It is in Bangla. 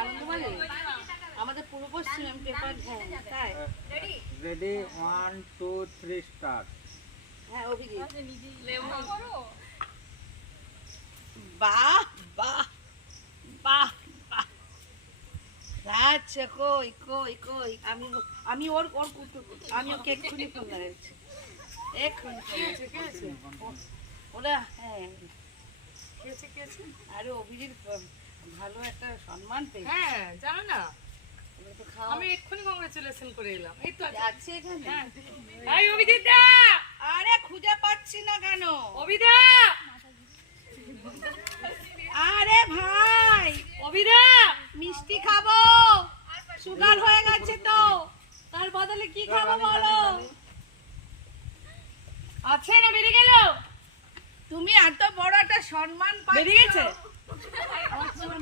আনন্দবাজারে আমাদের পূর্ব পশ্চিম পেপার। হ্যাঁ তাই রেডি 1 2 3 স্টার্ট। হ্যাঁ অভিজিৎ বাহ বাহ বাহ বাহ। আচ্ছা কই কই কই আমি ওর ওর আমি ওকে এক্ষুনি ফোন লাগাচ্ছি, এক্ষুনি ওরা। হ্যাঁ আরে অভিজিৎ ভালো একটা সম্মান পেয়েছে। হ্যাঁ জানো না, আমি এক্ষুনি কংগ্রেচুলেশন করে এলাম। এই তো আছে এখানে। এই অভিজিৎ দা, আরে খুঁজে পাচ্ছি না কেন অভিদা, আরে ভাই অভিদা, মিষ্টি খাবো, সুগার হয়ে গেছে তো, তার বদলে কি খাবো বলো? আছে না বেরিয়ে গেল? তুমি এত বড় একটা সম্মান পাচ্ছ। বেরিয়ে গেছে? আমার জীবন